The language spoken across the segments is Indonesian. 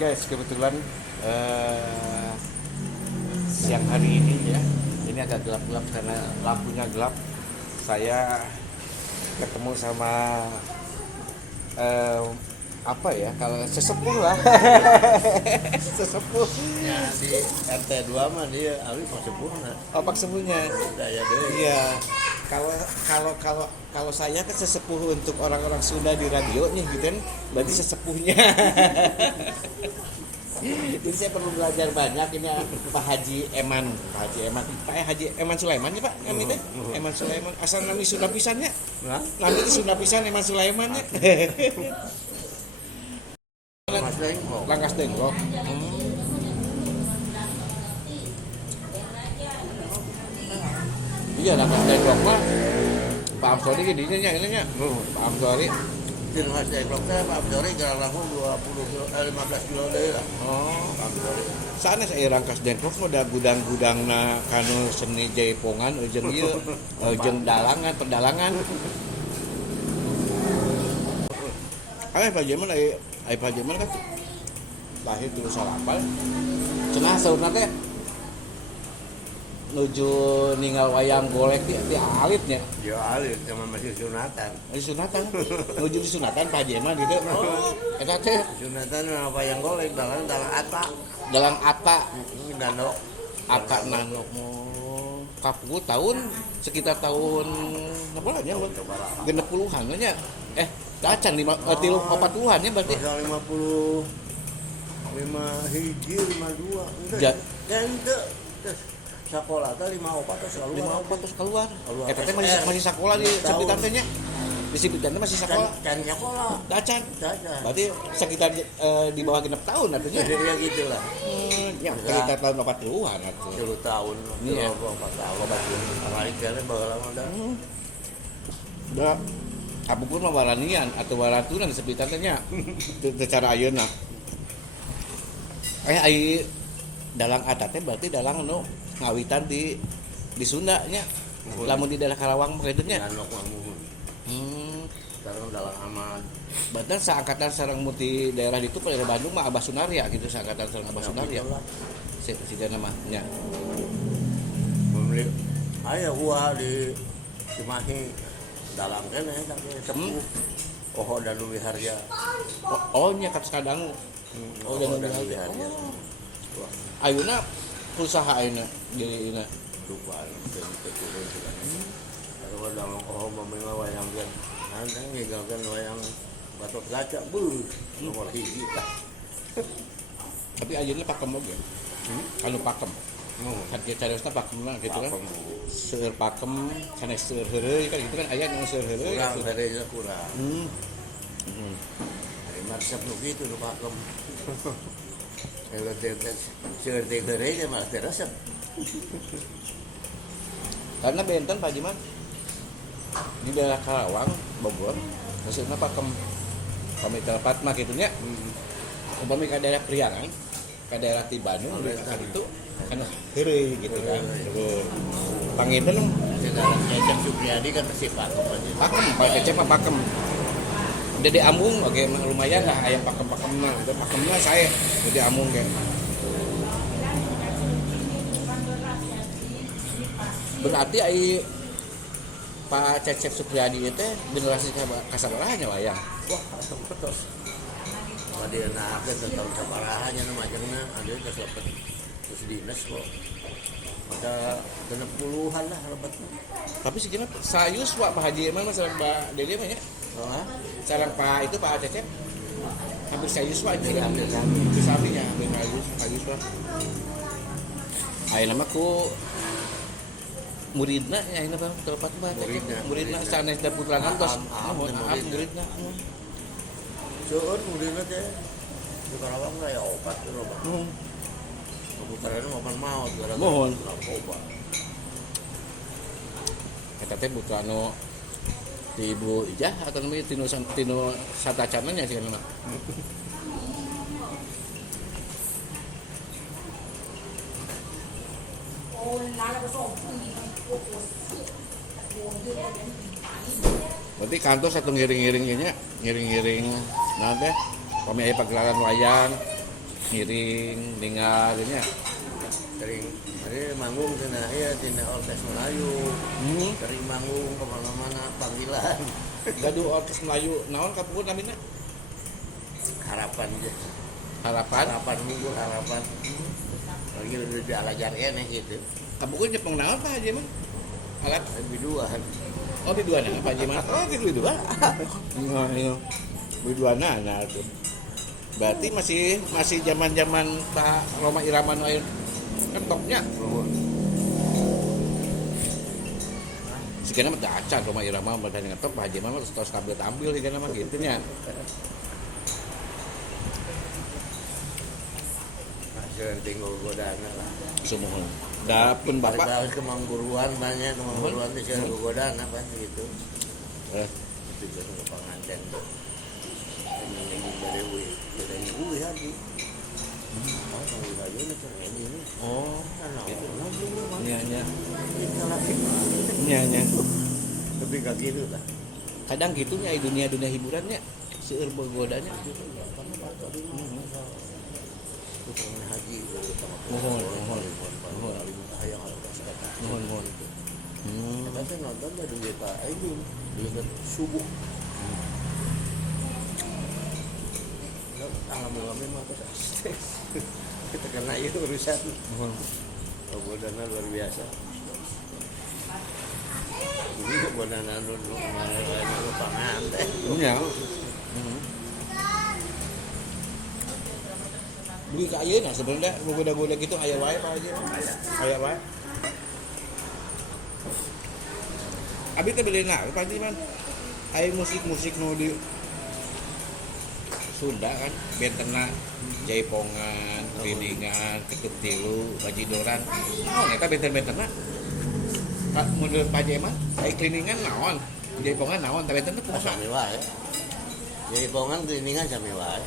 guys, kebetulan siang hari ini ya, ini agak gelap-gelap karena lampunya gelap. Saya ketemu sama apa ya, kalau sesepuh lah. Sesepuh Ya di RT 2 mah dia alih pak sepuhna. opak sepuhnya. Daya deui. Iya. Kalau saya kan sesepuh untuk orang-orang Sunda di radio nih gitu kan, berarti sesepuhnya. Jadi saya perlu belajar banyak ini Pak Haji Eman, Pak Haji Eman Sulaiman ya Pak, kami teh Eman Sulaiman, asal nami Sunda pisannya, Nah, nami itu Sunda pisan Eman Sulaiman ya. Mas Dengkok. Langkas Dengkok. Iya Langkas Dengkok mah Pak Amsori gini nya ini nya, Pak Amsori. Di Mas Dengkok teh Pak Abdori gerak langsung 15 kilo deui lah. Oh, Pak Abdori. sana saya Rangkas Dengkok mah da gudang-gudangna kanu seni jaipongan jeung ieu jeung dalangan pedalangan. Pak Jamal Pak Jamal kan lahir dulu Salapal. Cenah saurna teh nuju ninggal wayang golek di alitnya. Ya alih sama masih sunatan. Di sunatan. Nuju di sunatan Pak Jamal gitu. Oh, eta teh Sunatan apa yang golek dalang ata. dalang ata Danok. Ata nanok kapu tahun sekitar tahun berapa nya? Genep puluhan nya. Dacan 40-an ya berarti. Pasal 50 5 hiji 52. Ja. Kan teu sekolah teh 54 terus selalu 54 terus keluar. Keluar. Eta teh masih sekolah di sekitar teh nya. Di sekitar teh masih sekolah. Can sekolah. Dacan. Dacan. Berarti sekitar di bawah genep tahun artinya. Ya gitu lah. Ya sekitar tahun 40-an atuh. 10 tahun. Iya. 4 tahun. Apalagi kalian baheula mah dah. Da kapungkur mah waranian atau waratunan di sekitar teh nya. Secara ayeuna. Ai dalang ata teh berarti dalang nu ngawitan di Sunda nya. Lamun di daerah Karawang mah kitu nya. Danok mah muhun. Sekarang dalam aman. Berarti saangkatan sareng muti daerah itu pada Bandung mah Abah Sunaria gitu, saangkatan sareng Abah Sunaria. Sigana mah nya. Membeli aya gua di Cimahi dalam kene sepuh. Oh dan Dwi Harja. Oh nya kat kadang. Oh dan Dwi Harja. Ayeuna usaha ayeuna di ina. Lupa turun juga. Kalau dalam memang wayang kan. Nanti nggalkeun wayang Batok Kaca nomor hiji tah. Tapi ayeuna pakem oge. Anu pakem. Kan kita carosna pakem lah gitu kan. Seueur pakem, sanes seueur heureuy kan gitu kan aya nu seueur heureuy. Kurang beresnya kurang. Marsap nu gitu nu pakem. Kalau seueur teh heureuy mah teh resep. Karena benten Pak Jiman di daerah Karawang, Bogor, maksudnya pakem kami tempat mah gitu nya. Umpami ka daerah Priangan, ka daerah Bandung kan itu kan heureuy gitu kan. Panginten Sekarang Cecep Supriyadi kan masih pakem aja. pakem, Pak Cecep mah pakem. Dede Amung oke lumayan lah aya pakem-pakemna. Pakemna saya Dede Amung ge. Berarti ai Pak Cecep Supriyadi itu generasi kasabaraha nya wayang. Wah, betul. Dia nak tentang sabarahannya nu majengna ada geus lepet geus dinas kok. Ada 60-an lah lepetna. Tapi segini sayus Pak Haji Eman mah sareng Mbak Dede mah nya. Heeh. Sareng Pak itu Pak Cecep hampir sayus Pak Hampir sami. Hampir sami nya, hampir sayus Pak. Ayeuna mah ku muridna nya ayeuna Bang tepat mah muridna sanes da putra ngantos. Mohon maaf muridna. Seueur muridna teh di Karawang aya obat lho, Bang. Putarana mopan maot gara-gara Mohon. narkoba. Eta teh putra anu ti Ibu Ijah atau namanya tinu satacana nya cenah. Berarti kantor satu ngiring-ngiring nya, ngiring-ngiring nah teh pami aya pagelaran wayang miring ninggalnya. Sering ada manggung tina ya tina orkes Melayu. Sering manggung kemana-mana panggilan. Gaduh orkes Melayu naon kapungkur namina? Harapan aja. Harapan. Harapan minggu harapan. Lagi lebih alajar nih gitu. Kapungkur Jepang naon Pak Haji mah? Alat Biduan. oh biduana Pak Haji mah. Oh gitu biduan. Nah, iya. Biduana nah tuh. Berarti masih zaman-zaman Pak Roma Irama nu aya kentoknya. Sigana mah teu acan Roma Irama badan ngetok Pak Haji mah tos tampil sigana mah kitu nya. Masih tinggal godana lah. Sumuhun. Dapun Bapak Bapak kemangguruan banyak kemangguruan di sini godana apa gitu. Itu jadi pengantin. Ini dari UI lagi. Oh, UI lagi nih ini. oh Gitu. nya Nya. nya Tapi gak gitu lah. kadang gitunya dunia hiburannya seueur begodanya gitu. Tukang haji Mohon. hayang atas kata. Mohon. Kita teh nonton dari kita ini di subuh. Alhamdulillah memang terus kita kena itu urusan. Godana luar biasa. Ini godana dulu malah panganten. Iya. Beli ka ayeuna sebenarnya goda-goda gitu aya wae Pak Haji. Aya wae. Abi teh beli na Pak Haji man. Aya musik-musik nu di Sunda kan, bentena Jaipongan, Kliningan, Ketuk Tilu, Bajidoran. Naon eta benten-bentena? Pak menurut Pak Haji mah, aya Kliningan naon? Jaipongan naon? Tapi bentena kumaha? Sami wae. Jadi pongan kliningan sami wae.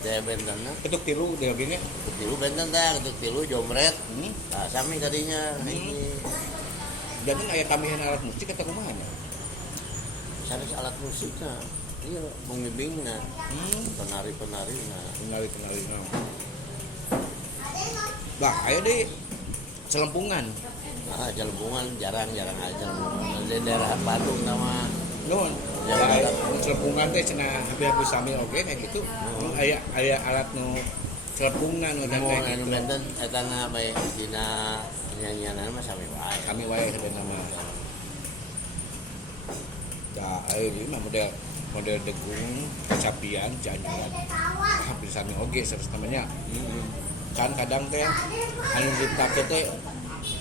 Saya bentenna Ketuk Tilu dia gini. ketuk tilu benten teh ketuk tilu jomret. Nah, sami tadinya ini Jadi aya tambahan alat musik atau kumaha nya? sanes alat musiknya. Iya, pembimbingna, penari-penarina. Penari-penari naon. Bah, aya deui celempungan. Ah, celebungan jarang-jarang aja celebungan. Di daerah Bandung nama Nuhun. Ya, Celempungan teh cenah hampir sami oge kayak gitu. Aya alat nu celempungan nu mau teh anu gitu. benten eta na bae dina nyanyian mah sami wae. Kami wae sebenarnya mah. Da ieu mah model degung, kecapian, janjian. Hampir sami oge namanya. Kan kadang teh anu dipake teh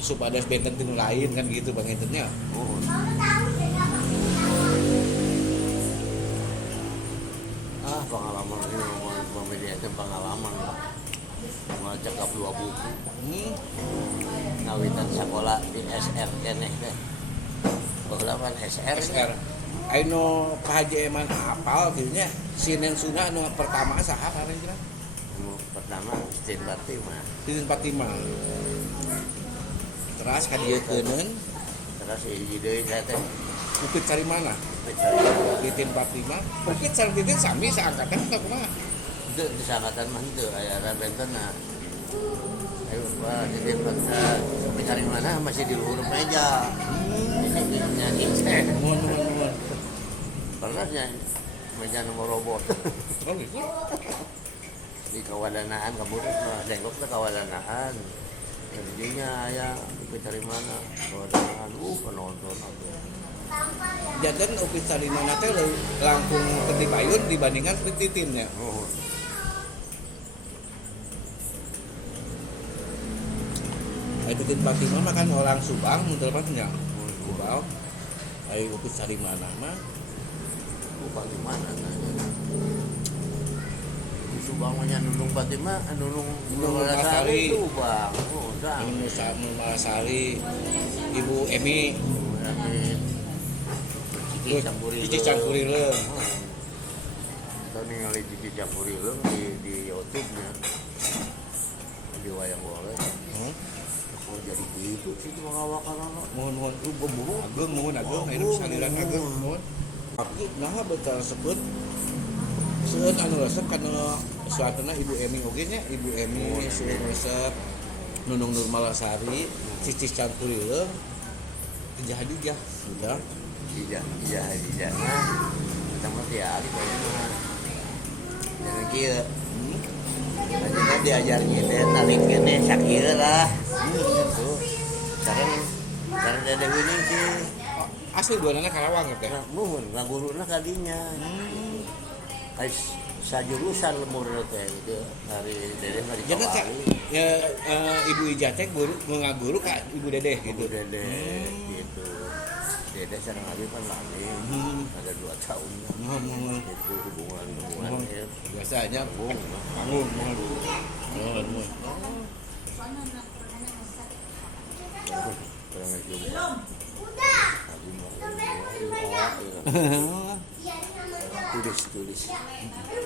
supaya benten teu lain kan gitu Bang Entennya. Pengalaman ini memedia itu pengalaman mau cekap 2 buku ngawitan sekolah di SR keneh teh bahwa SR Aino Pak Haji Eman apal gitu nya Sinen Sunda anu pertama saha karena pertama Stin Fatimah Sinen Fatimah terus kadieukeuneun terus hiji deui saya teh Bukit Sarimana Titin Fatimah Bukit sareng Titin sami saangkatan atau kumaha itu di sangkatan mah teu aya bentena ayo Pak Titin Fatimah sampai cari mana masih di luhur meja ini nyanyi teh mohon pernah nyanyi meja nomor robot oh gitu di kawadanaan kabur dengkok teh kawadanaan jadinya aya cari mana kawadanaan penonton atuh jajan Bukit Sarimana teh langkung Peti Payun dibandingkan Peti Titin nya Titin Fatimah mah kan orang Subang menurut nya Subang ai Bukit Sarimana mah bukan di mana di Subang mah nunung Fatimah nunung Malasari Subang udah Nunung Malasari Ibu Emi Cici Campurileung kita ningali Cici Campurileung di YouTube-nya di wayang golek oh jadi gitu sih itu mengawakan anak mohon ageng mohon hidup saliran ageng mohon aku nah betul sebut Seueur anu resep kana suatana Ibu Emi oge nya, Ibu Emi seueur resep Nunung Nurmalasari, Cicis Campureuleung, Hadijah sudah. Iya. Nah, kita mah tiap hari kayaknya. Jangan kieu. Aja diajar gitu, tarik kene sakieu lah. Gitu. Sekarang ada ini sih. Asli duanana Karawang teh. Nah, muhun ngaguruna kadinya. Kais sajurusan lemur teh gitu. Dari Dedeh mah Jadi dikawali. ya Ibu Ija teh guru ngaguru ka Ibu Dedeh gitu. Ibu Dedeh gitu. Dedeh sareng abi kan lami. Ada 2 tahun. Itu hubungan ya. Biasanya bangun. Kurang jumpa.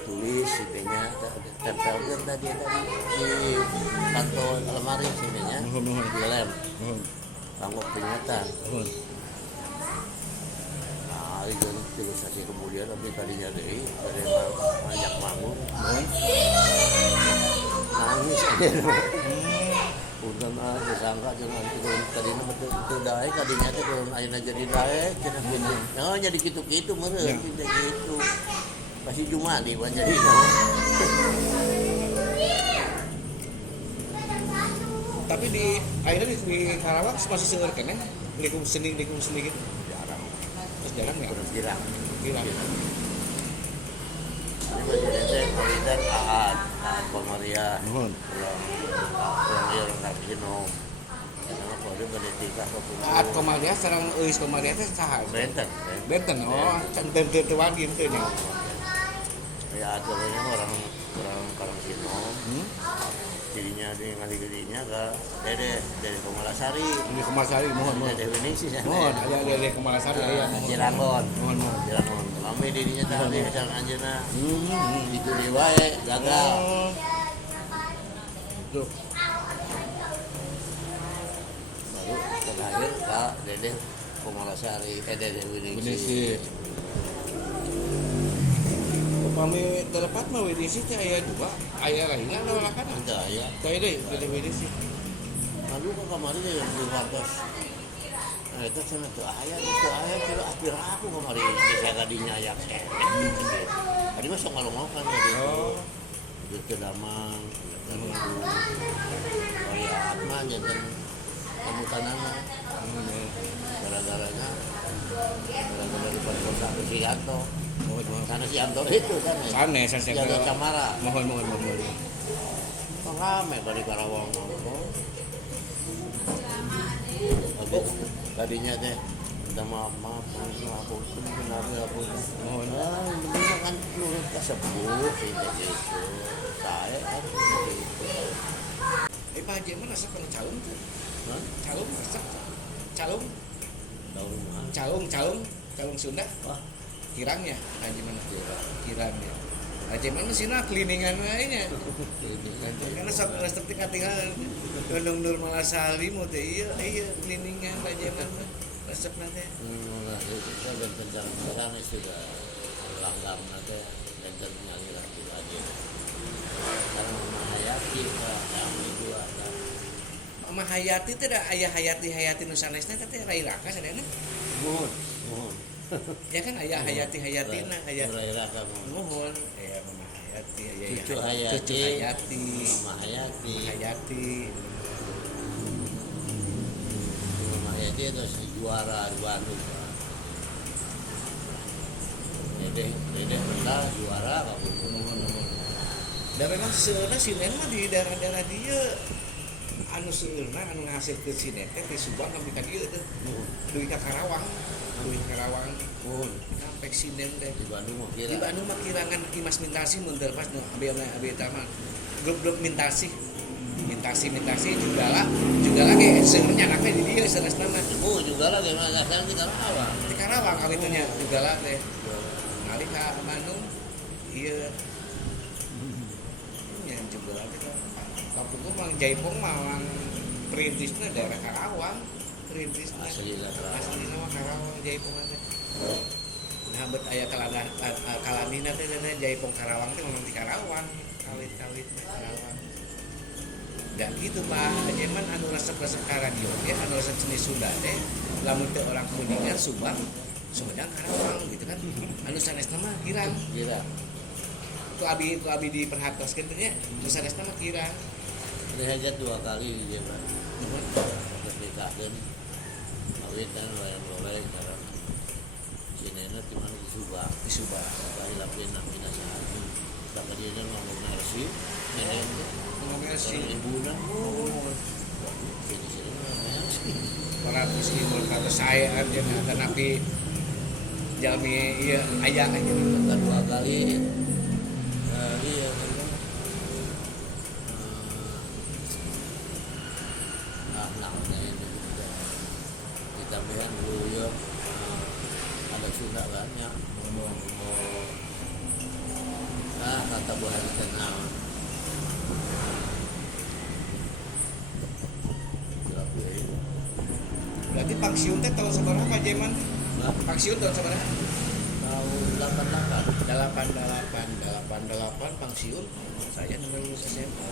Tulis sipenya tempelkan tadi di kantor lemari sipenya di lem kanggo peringatan. Nah, itu ilustrasi kemudian tapi tadinya dari ngajak manggung nangis aja. Punten aja sangka jangan turun tadinya betul dae kadinya teh turun ayeuna jadi dae cenah gini. Oh jadi kitu-kitu meureun gitu. Masih cuma di jadi Tapi di akhirnya di Karawang masih seueur keneh likum seni gitu. jarang. Terus jarang ya. Terus girang. Gila. Ini masih ada Kalidan Aad Komaria. Nuhun. Pulang dia orang Gino. Karena kalau dia berdetika ke Saat Komaria sareng Eus Komaria teh saha? Benten. Benten. Oh, can teu wagi teu nya. Ya acaranya orang Karang Gino. Dirinya dia ngasih dirinya ke Dede Komalasari. Ini Komalasari mohon. Dede Winisi sana. Mohon aya Dede Komalasari aya. Cirangon. Mohon. Cirangon. Lami dirinya tadi sareng anjeunna. Itu di wae gagal. Tuh. Baru terakhir Kak Dede Komalasari, Dede Winisi. Winisi. Upami telepat mah Winisi teh aya juga. Aya lainnya nolakan. Ada ya. Teh deui Dede Winisi. Lalu ke kamari yang di atas. Nah itu sana tuh ayah kira akhir aku kemari bisa kadinya ayak. Tadi mah sok ngalong-ngalong kan jadi. Itu kedamang. Kayak Atma jantan kemutanana. Gara-gara di Pancosa si Yanto. Karena si Yanto itu kan ya. Sanes saya Jaga Camara. Mohon. Rame dari Karawang. Tadinya teh minta maaf aku mohon ini kan nurut kasebut gitu saya kan Pak Haji mana rasa kalau calung tuh? Calung rasa calung Sunda. Wah, Kirangnya Haji mana? Kirangnya. Haji mana sih nak cleaningan lainnya? Karena seperti tinggal Gunung Nurmalasari mau teh iya cleaningan Haji mana resep nanti. nah itu saya dan sekarang sudah langgar nanti dan nyari lagi aja. Karena Hayati kami dua kan. Mama Hayati teh da aya Hayati Nusanesna teh Rai Raka sadana. Mohon. Ya kan aya Hayati-na aya. Rai Raka Mohon ya Mama Hayati aya Cucu Hayati. Mama Hayati. Mama Hayati itu si juara di Bandung. Dede mental juara kamu. Dan memang seurna sinen mah di daerah-daerah dia anu seurna anu ngasilkeun sinen teh di Subang kami ka dieu teh. Duit ka Karawang. Sampai sinen teh Di Bandung mah kira. di Bandung mah kirangan Imas Mintasi mun teu lepas nu abi eta mah grup Mintasi juga lah ge seurna anaknya di dieu sanesna mah. Juga lah gimana sekarang di Karawang. Di Karawang kawitunya juga lah teh. Ngali ka Bandung ieu yang juga lah teh. Waktu itu Mang Jaipong mah orang perintisnya daerah Karawang, perintisnya Asli lah Karawang. asli nama Karawang Jaipongan teh. Nah bet aya kalanina teh dana Jaipong Karawang teh memang di Karawang kawit-kawit Karawang. Da gitu Pak, Jeman anu resep-resep ka radio teh anu resep seni Sunda teh lamun teu orang Kuningan Subang Sumedang Karawang gitu kan. Anu sanesna mah kirang. Kira. Ku abi diperhatoskeun teh nya, nu sanesna mah kirang. Ini aja 2 kali di Jeman. Pernikahan awit dan lain-lain cara sinena di mana di Subang kali lapin namina sahari dapat dia ngomong nasi nenek Ngomongnya si ibunan sini nasi para muslim kata saya aja dan nabi jalmi iya aya aja kedua kali iya namanya itu ditambahan dulu ya ada Sunda banyak ngomong kata buah tenang berarti pensiun teh tahun seberapa Pak Jeman? Pensiun tahun seberapa? tahun 88 pensiun saya nomor lulus SMA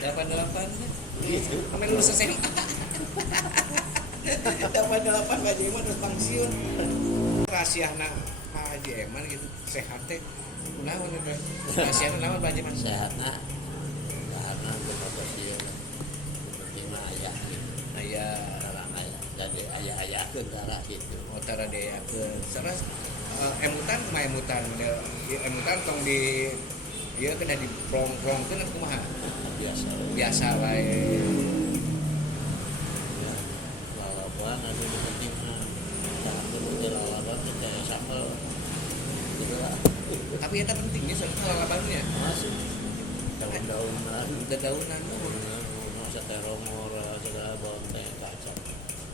88 gitu nomor lulus SMA 88 Pak Jeman terus pensiun rahasiana Pak Jeman gitu sehat teh kunaon teh rahasiana naon Pak Jeman sehatna karena untuk dia penting ayah gitu aya orang ayah jadi ayah ke darah gitu utara daya ke saras emutan tong di ieu kena di prong-prongkeun kumaha biasa wae ya lalapan ada di penting jangan dulu lalapan kita sambal gitu lah tapi eta pentingnya soalnya lalapannya masuk daun-daunan dedaunan masa terongor segala bonteng kacang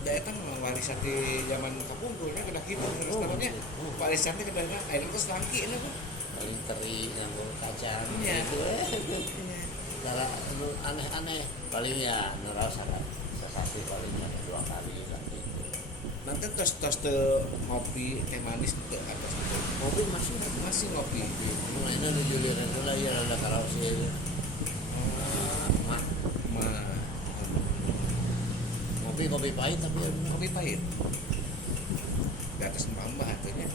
da eta mah warisan di zaman kapungkurnya kena kitu terus namanya warisan teh kena ayeuna geus langki euna tuh paling teri yang kacang Iya. gitu cara aneh-aneh paling ya nerasa kan sesasi palingnya 2 kali kan gitu nanti tos teu ngopi teh manis teu atas mobil masih ngopi mainnya di julian itu lah ya ada karaoke mah kopi pahit tapi ya kopi pahit di atas mbah atunya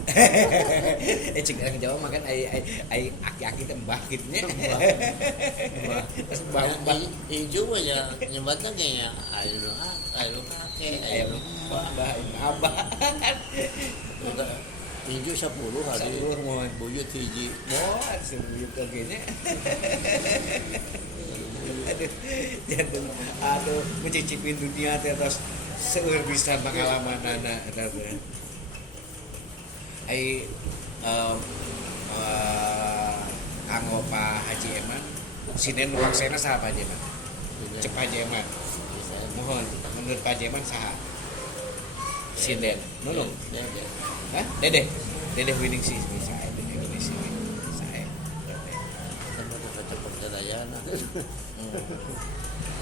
cing orang Jawa makan ai aki-aki teh mbah kitu nya terus mbah hijau aja nyebatnya kayaknya ayo kakek ayo mbah abah hijau 10 hari buyut hiji mohon sebuyut kagene aduh mencicipi dunia teh terus seueur bisa pengalamanana eta teh ai kanggo Pak Haji Eman sinen nu paksena saha Pak Haji Eman cek Pak Haji Eman mohon menurut Pak Haji Eman saha sinen nulung hah dedeh winning sih bisa dedeh winning sih saya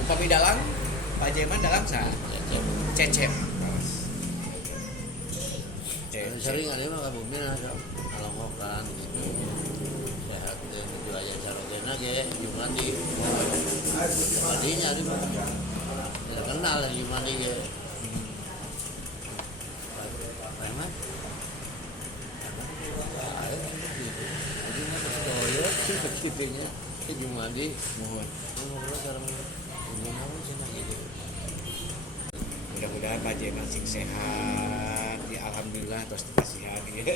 upami dalam Pak Haji Eman dalam saha cecep sering ada mah kabumi lah ngalongokan gitu sehat dan itu aja carotena ge Jumandi Jumadinya di mah tidak kenal Jumandi ge Emang kitunya Jumandi mohon ngobrol sekarang ini mau cina gitu mudah-mudahan Pak Haji Eman sing sehat ya alhamdulillah terus dikasihan amin